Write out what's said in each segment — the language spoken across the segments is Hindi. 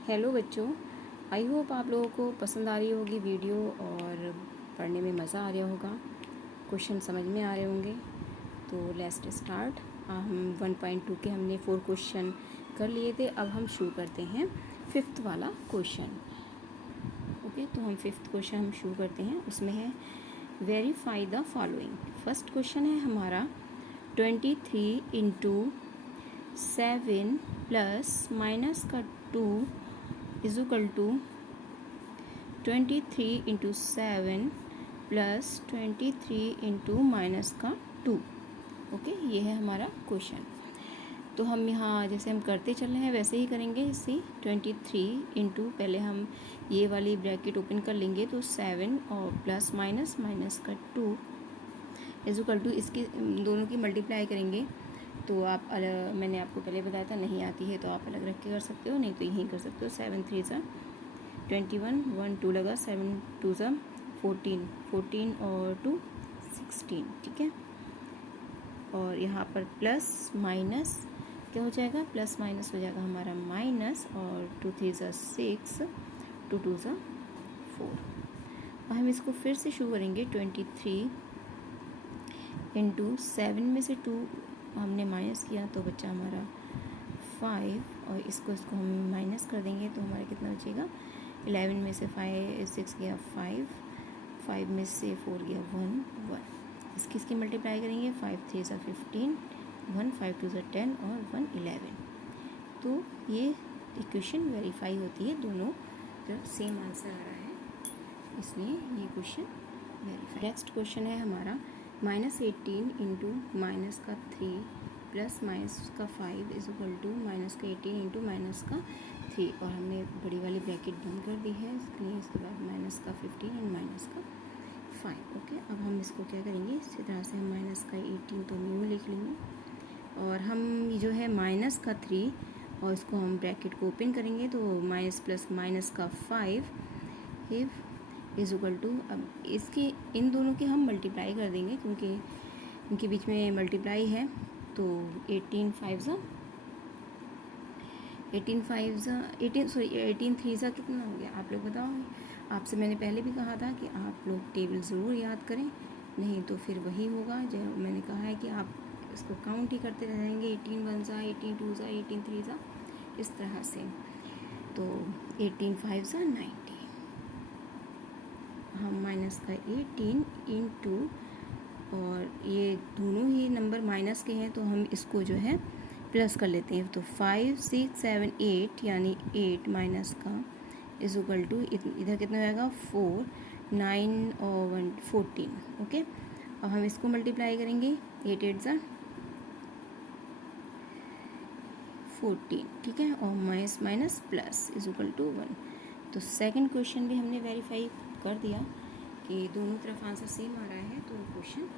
हेलो बच्चों, आई होप आप लोगों को पसंद आ रही होगी वीडियो और पढ़ने में मज़ा आ रहा होगा, क्वेश्चन समझ में आ रहे होंगे। तो लेट्स स्टार्ट। हम 1.2 के हमने 4 क्वेश्चन कर लिए थे। अब हम शुरू करते हैं 5th वाला क्वेश्चन। ओके, तो हम 5th क्वेश्चन हम शुरू करते हैं। उसमें है verify the following. First question है हमारा 23 इंटू 7 प्लस माइनस का 2 is equal to 23 into 7 plus 23 into minus का 2। ओके, ये है हमारा क्वेश्चन। तो हम यहाँ जैसे हम करते चल रहे हैं वैसे ही करेंगे। इसी 23 इंटू पहले हम ये वाली ब्रैकेट ओपन कर लेंगे, तो 7 और प्लस माइनस माइनस का 2 इज इक्वल टू इसकी दोनों की मल्टीप्लाई करेंगे। तो आप मैंने आपको पहले बताया था, नहीं आती है तो आप अलग रख के कर सकते हो, नहीं तो यहीं कर सकते हो। 7 3 सा 21, 1 2 लगा, 7 2 सा 14, 14 और 2 16। ठीक है, और यहाँ पर प्लस माइनस क्या हो जाएगा, प्लस माइनस हो जाएगा हमारा माइनस, और 2 3 सा 6, 2 2 सा 4। और हम इसको फिर से शुरू करेंगे। 23 इंटू 7 में से 2 हमने माइनस किया तो बच्चा हमारा 5, और इसको हम माइनस कर देंगे तो हमारा कितना बचेगा। 11 में से 6 गया 5, 5 में से 4 गया 1 1। इसकी मल्टीप्लाई करेंगे। 5 3 सा 15, 1 5 2 सा 10 और 1 11। तो ये इक्वेशन वेरीफाई होती है, दोनों तरफ सेम आंसर आ रहा है, इसलिए ये क्वेश्चन वेरीफाई। नेक्स्ट क्वेश्चन है हमारा -18 इंटू माइनस का 3 प्लस माइनस का 5 इज इक्वल टू माइनस का 18 इंटू माइनस का 3। और हमने बड़ी वाली ब्रैकेट बंद कर दी है, इसलिए इसके बाद माइनस का 15 एंड माइनस का 5। ओके, अब हम इसको क्या करेंगे, इसी तरह से हम माइनस का 18 तो न्यू लिख लेंगे, और हम जो है माइनस का 3 और इसको हम ब्रैकेट को ओपन करेंगे, तो माइनस प्लस माइनस का 5 इज इक्वल टू, अब इसकी इन दोनों की हम मल्टीप्लाई कर देंगे क्योंकि इनके बीच में मल्टीप्लाई है। तो 18 3 सा कितना हो गया, आप लोग बताओ। आपसे मैंने पहले भी कहा था कि आप लोग टेबल ज़रूर याद करें, नहीं तो फिर वही होगा जो मैंने कहा है कि आप इसको काउंट ही करते रहेंगे। 18 1 सा, 18 2 सा, 18 3 सा, इस तरह से। तो 18 5 सा 90, हम माइनस का 18 इंटू, और ये दोनों ही नंबर माइनस के हैं तो हम इसको जो है प्लस कर लेते हैं। तो 5 6 7 8 यानी 8 माइनस का इज इक्वल टू इधर कितना हो जाएगा 4 9 और 1 14। ओके, अब हम इसको मल्टीप्लाई करेंगे। 8 8 सा 14। ठीक है, और minus minus plus is equal to 1। तो सेकंड क्वेश्चन भी हमने वेरीफाई कर दिया कि दोनों तरफ आंसर सेम आ रहा है, तो क्वेश्चन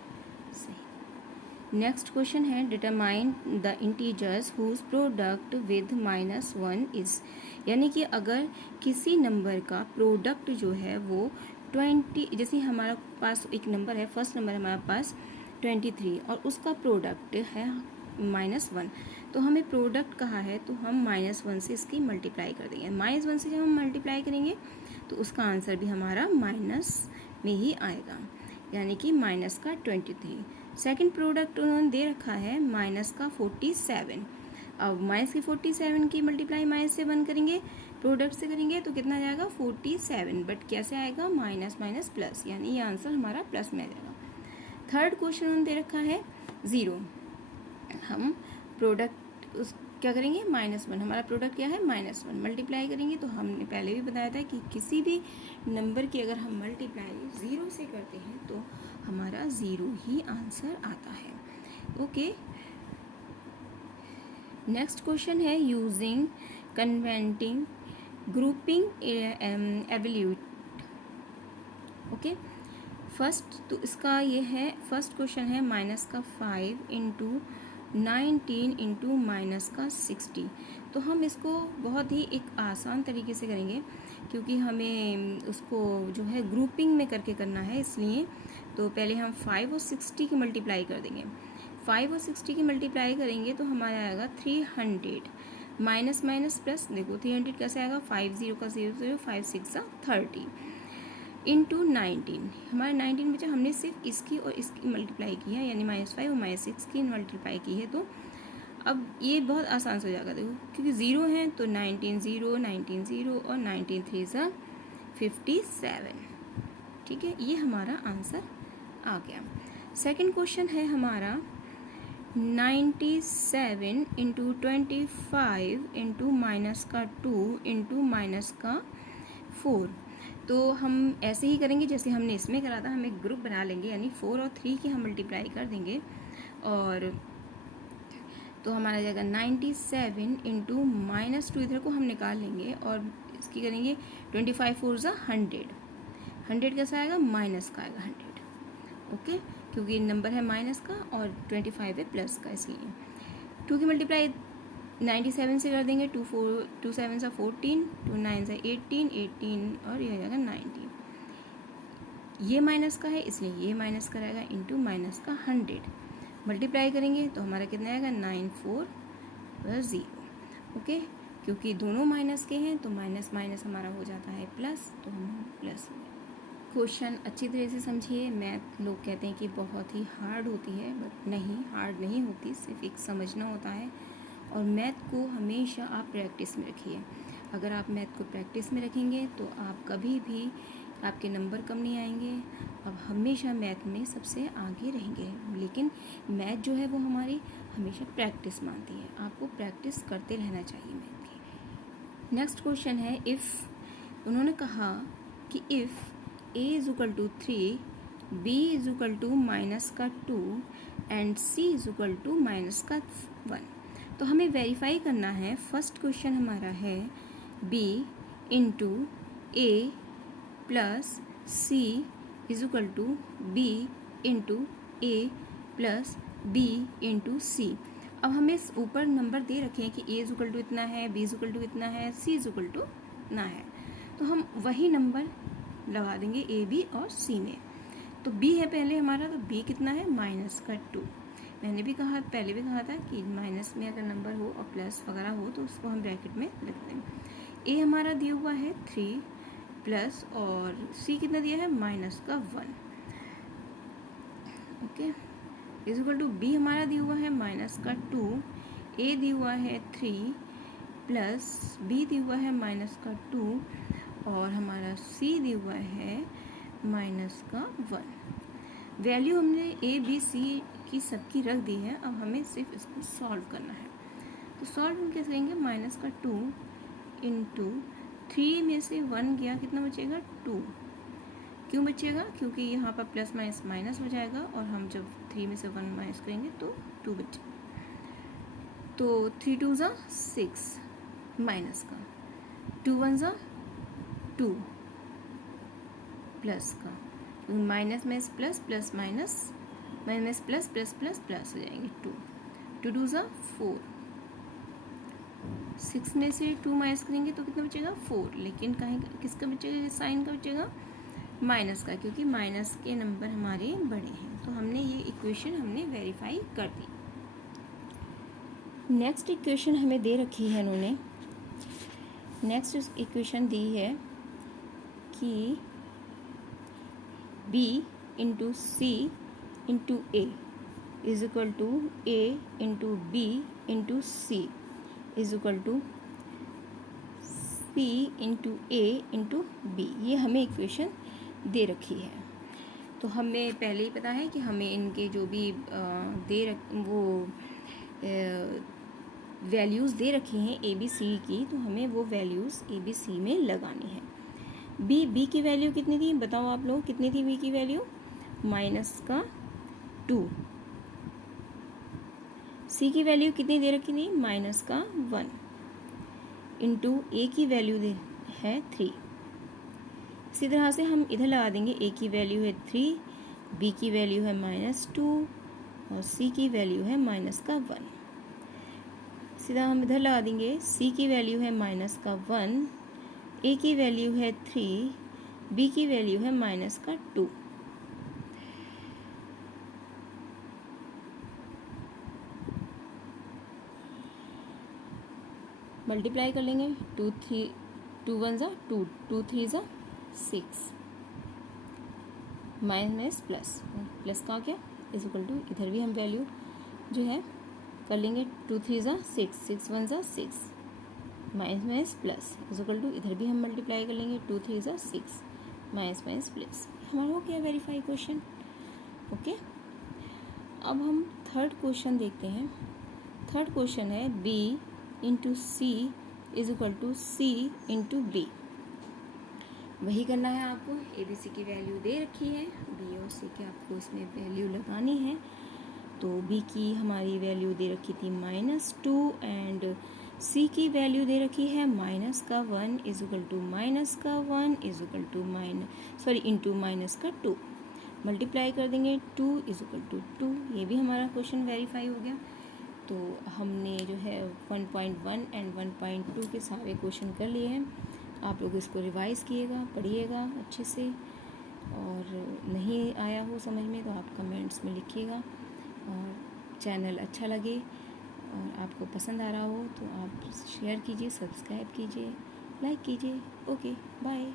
सही। नेक्स्ट क्वेश्चन है determine the integers whose product with -1 is, यानी कि अगर किसी नंबर का प्रोडक्ट जो है वो 20, जैसे हमारा पास एक नंबर है, फर्स्ट नंबर हमारे पास 23 और उसका प्रोडक्ट है -1, तो हमें प्रोडक्ट कहा है तो हम -1 से इसकी मल्टीप्लाई कर देंगे। -1 से जब हम मल्टीप्लाई करेंगे तो उसका आंसर भी हमारा माइनस में ही आएगा, यानी कि माइनस का 23। सेकंड प्रोडक्ट उन्होंने दे रखा है माइनस का 47। अब माइनस की 47 की मल्टीप्लाई माइनस से 1 करेंगे, प्रोडक्ट से करेंगे तो कितना जाएगा 47, बट कैसे आएगा माइनस माइनस प्लस, यानी ये आंसर हमारा प्लस में आ जाएगा। थर्ड क्वेश्चन उन्होंने दे रखा है 0, हम प्रोडक्ट उस क्या करेंगे -1, हमारा प्रोडक्ट क्या है -1, मल्टीप्लाई करेंगे। तो हमने पहले भी बताया था कि किसी भी नंबर की अगर हम मल्टीप्लाई 0 से करते हैं तो हमारा 0 ही आंसर आता है। ओके, नेक्स्ट क्वेश्चन है using converting grouping evaluate. Okay, first तो इसका ये है, फर्स्ट क्वेश्चन है माइनस का 5 इंटू 19 इंटू माइनस का 60। तो हम इसको बहुत ही एक आसान तरीके से करेंगे क्योंकि हमें उसको जो है ग्रुपिंग में करके करना है, इसलिए तो पहले हम 5 और 60 की मल्टीप्लाई कर देंगे। 5 और 60 की मल्टीप्लाई करेंगे तो हमारा आएगा 300 माइनस माइनस प्लस, देखो 300 कैसे आएगा, 5 0 का 0 0, 5 6 30 इंटू 19, हमारा 19 बचा, हमने सिर्फ इसकी और इसकी मल्टीप्लाई की है, यानी -5 और -6 की मल्टीप्लाई की है। तो अब ये बहुत आसान से हो जाएगा, देखो क्योंकि 0 है तो 19 0 19 0 और 19 3 सा 57, ठीक है, ये हमारा आंसर आ गया। सेकंड क्वेश्चन है हमारा 97 इंटू 25 इंटू माइनस का 2 इंटू माइनस का 4। तो हम ऐसे ही करेंगे जैसे हमने इसमें करा था, हम एक ग्रुप बना लेंगे, यानी 4 और 3 की हम मल्टीप्लाई कर देंगे, और तो हमारा जाएगा 97 इंटू -2, इधर को हम निकाल लेंगे और इसकी करेंगे 25 4 ज़ा 100, 100 कैसा आएगा, माइनस का आएगा 100, ओके, क्योंकि नंबर है माइनस का और 25 है प्लस का, इसलिए 2 की मल्टीप्लाई 97 से कर देंगे, 2 7 सा 14, 2 9 सा 18, 18 और ये हो जाएगा 90, ये माइनस का है इसलिए ये माइनस का रहेगा, इंटू माइनस का 100 मल्टीप्लाई करेंगे तो हमारा कितना आएगा, 94 0, ओके, क्योंकि दोनों माइनस के हैं तो माइनस माइनस हमारा हो जाता है प्लस, तो हम प्लस। क्वेश्चन अच्छी तरह से समझिए। मैथ लोग कहते हैं कि बहुत ही हार्ड होती है, बट नहीं, हार्ड नहीं होती, सिर्फ एक समझना होता है, और मैथ को हमेशा आप प्रैक्टिस में रखिए। अगर आप मैथ को प्रैक्टिस में रखेंगे तो आप कभी भी, आपके नंबर कम नहीं आएंगे, आप हमेशा मैथ में सबसे आगे रहेंगे। लेकिन मैथ जो है वो हमारी हमेशा प्रैक्टिस मांगती है, आपको प्रैक्टिस करते रहना चाहिए मैथ की। नेक्स्ट क्वेश्चन है, इफ़, उन्होंने कहा कि if a is equal to 3, b is equal to minus का 2 and c is equal to minus का 1। तो हमें वेरीफाई करना है, फर्स्ट क्वेश्चन हमारा है b into A plus c is equal to b into A plus b into C. अब हमें ऊपर नंबर दे रखे हैं कि a इज इक्वल टू इतना है, b इज इक्वल टू इतना है, c इज इक्वल टू इतना है, तो हम वही नंबर लगा देंगे ए बी और सी में। तो बी है पहले हमारा, तो बी कितना है, माइनस का 2। मैंने भी कहा, पहले भी कहा था कि माइनस में अगर नंबर हो और प्लस वगैरह हो तो उसको हम ब्रैकेट में रख देंगे। ए हमारा दिया हुआ है 3 प्लस, और सी कितना दिया है, माइनस का 1, okay, is equal to b हमारा दिया हुआ है माइनस का 2, ए दिया हुआ है 3 प्लस बी दिया हुआ है माइनस का 2, और हमारा c दिया हुआ है माइनस का 1। वैल्यू हमने a b c की सबकी रख दी है, अब हमें सिर्फ इसको सॉल्व करना है। तो सॉल्व हम कैसे करेंगे, माइनस का 2 इंटू 3 में से 1 गया, कितना बचेगा, 2। क्यों बचेगा, क्योंकि यहाँ पर प्लस माइनस माइनस हो जाएगा, और हम जब 3 में से 1 माइनस करेंगे तो 2 बचेगा। तो 3 2 ज़ा 6 माइनस का, 2 1 ज़ा 2 प्लस का, माइनस में plus, plus minus minus plus, plus plus plus हो जाएंगे, 2 2 2 ज़ा 4, 6 में से 2 माइनस करेंगे तो कितना बचेगा, 4, लेकिन कहीं किसका बचेगा, साइन का बचेगा, माइनस का, क्योंकि माइनस के नंबर हमारे बड़े हैं। तो हमने ये इक्वेशन हमने वेरीफाई कर दी। नेक्स्ट इक्वेशन हमें दे रखी है इन्होंने, नेक्स्ट इक्वेशन दी है कि b into c into a is equal to a into b into c is equal to c into a into b, ये हमें इक्वेशन दे रखी है। तो हमें पहले ही पता है कि हमें इनके जो भी वो वैल्यूज़ दे रखी हैं ए बी सी की, तो हमें वो वैल्यूज़ ए बी सी में लगानी है। बी की वैल्यू कितनी थी, बताओ आप लोग, कितनी थी बी की वैल्यू, माइनस का 2। सी की वैल्यू कितनी दे रखी थी, माइनस का 1, इंटू ए की वैल्यू है 3। इसी तरह से हम इधर लगा देंगे, ए की वैल्यू है 3, बी की वैल्यू है -2 और सी की वैल्यू है माइनस का 1। सीधा हम इधर लगा देंगे, सी की वैल्यू है माइनस का 1, ए की वैल्यू है 3, बी की वैल्यू है माइनस का 2। मल्टीप्लाई कर लेंगे, 2 1 ज़ा 2, 2 3 ज़ा 6, माइनस प्लस, प्लस का क्या इज इक्वल टू, इधर भी हम वैल्यू जो है कर लेंगे, 2 3 ज़ा 6, 6 1 ज़ा 6, minus plus is equal to, इधर भी हम मल्टीप्लाई कर लेंगे, 2 3 ज़ा 6, माइनस प्लस। हमारा हो गया वेरीफाई क्वेश्चन। ओके, अब हम थर्ड क्वेश्चन देखते हैं। थर्ड क्वेश्चन है b into c is equal to c into b. वही करना है आपको, ए बी सी की वैल्यू दे रखी है, बी और सी की आपको इसमें वैल्यू लगानी है। तो बी की हमारी वैल्यू दे रखी थी -2 एंड सी की वैल्यू दे रखी है -1 is equal to -1 is equal to into -2। Multiply कर देंगे, 2 इज इक्वल टू 2। ये भी हमारा क्वेश्चन वेरीफाई हो गया। तो हमने जो है 1.1 एंड 1.2 के सारे क्वेश्चन कर लिए हैं। आप लोग इसको रिवाइज़ कीजिएगा, पढ़िएगा अच्छे से, और नहीं आया हो समझ में तो आप कमेंट्स में लिखिएगा। और चैनल अच्छा लगे और आपको पसंद आ रहा हो तो आप शेयर कीजिए, सब्सक्राइब कीजिए, लाइक कीजिए। Okay, bye.